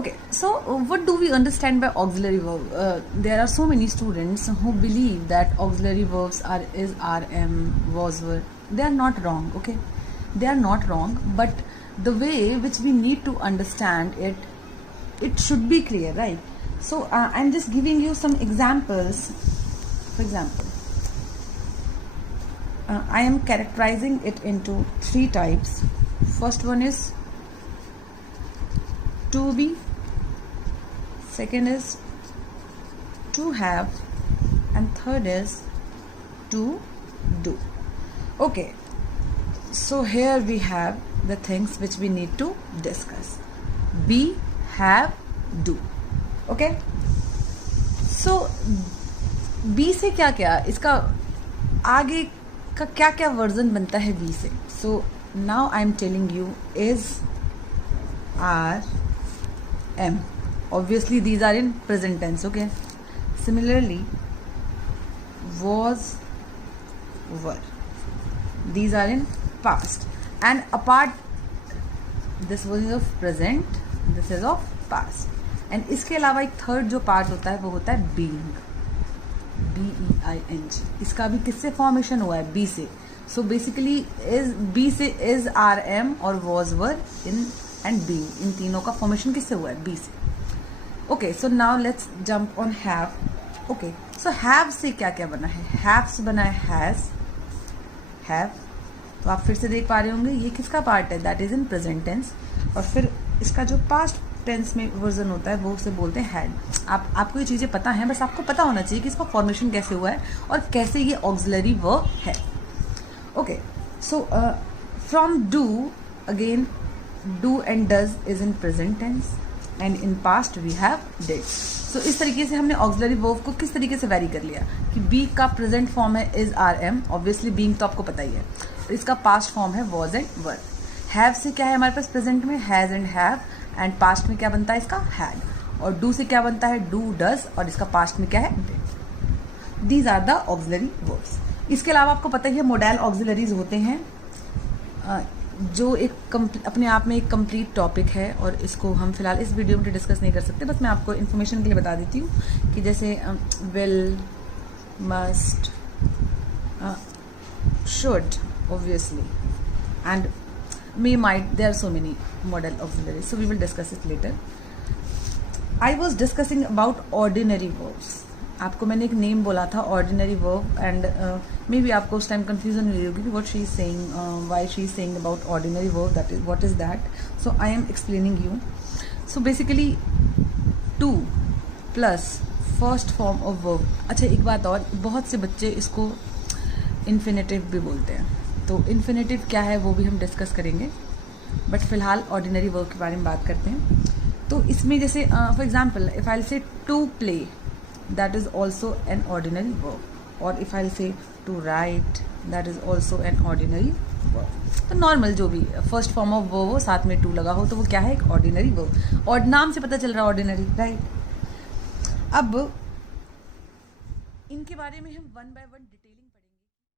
Okay, so what do we understand by auxiliary verb? There are so many students who believe that auxiliary verbs is rm, was, were. They are not wrong. Okay, they are not wrong, but the way which we need to understand it should be clear, right? So I'm just giving you some examples. For example, I am characterizing it into 3 types. First one is to be, second is to have, and third is to do. Okay, so here we have the things which we need to discuss. Be, have, do. Okay, so be से क्या क्या, इसका आगे का क्या क्या version बनता है बी से. So now I am telling you is, are, am. Obviously these are in present tense. Okay, similarly was, were, these are in past. And apart, this was of present, this is of past. And इसके अलावा एक third जो part होता है वो होता है being, B-E-I-N-G. इसका भी किससे फॉर्मेशन हुआ है? बी से. सो बेसिकली इज, बी से इज, आर, एम और was, were, in and being, इन तीनों का फॉर्मेशन किससे हुआ है? बी से. Okay, so now let's jump on have. Okay, so have से क्या क्या बना है? हैव से बना है हैज, हैव. तो आप फिर से देख पा रहे होंगे ये किसका पार्ट है? That is in present tense. और फिर इसका जो पास्ट टेंस में वर्जन होता है वो उसे बोलते हैं हैड. आपको ये चीज़ें पता हैं, बस आपको पता होना चाहिए कि इसका फॉर्मेशन कैसे हुआ है और कैसे ये ऑक्सिलरी वर्ब है. Okay, so from do, again do and does is in present tense and in past we have did. So इस तरीके से हमने ऑक्सिलरी वर्ब को किस तरीके से वैरी कर लिया कि बी का प्रेजेंट फॉर्म है is, are, am. Obviously being तो आपको पता ही है. इसका पास्ट फॉर्म है वॉज एंड वर. हैव से क्या है हमारे पास प्रेजेंट में? Has and have. And past में क्या बनता है इसका? हैड. और डू से क्या बनता है? Do, does. और इसका पास्ट में क्या है? Did. These are the auxiliary verbs. इसके अलावा आपको पता ही है मोडाइल ऑक्सिलरीज होते हैं, जो एक अपने आप में एक कंप्लीट टॉपिक है और इसको हम फिलहाल इस वीडियो में डिस्कस नहीं कर सकते. बस मैं आपको इन्फॉर्मेशन के लिए बता देती हूँ कि जैसे will, must, should, obviously, and may, might. There are so many modal auxiliaries, so we will discuss it later. I was discussing about ordinary verbs. आपको मैंने एक नेम बोला था ordinary verb, and may be आपको उस time confusion हुई होगी कि what she is saying, why she is saying about ordinary verb, that is what is that. So I am explaining you. So basically to plus first form of verb. अच्छा, एक बात और, बहुत से बच्चे इसको infinitive भी बोलते हैं, तो इन्फिनेटिव क्या है वो भी हम डिस्कस करेंगे, बट फिलहाल ऑर्डिनरी वर्ब के बारे में बात करते हैं. तो इसमें जैसे for example if I say to play, that is also an ordinary verb. और if I say to write, that is also an ordinary verb. तो नॉर्मल जो भी फर्स्ट फॉर्म ऑफ वर्ब हो साथ में टू लगा हो तो वो क्या है? एक ऑर्डिनरी वर्ब. और नाम से पता चल रहा है ऑर्डिनरी, राइट. अब इनके बारे में हम वन बाय वन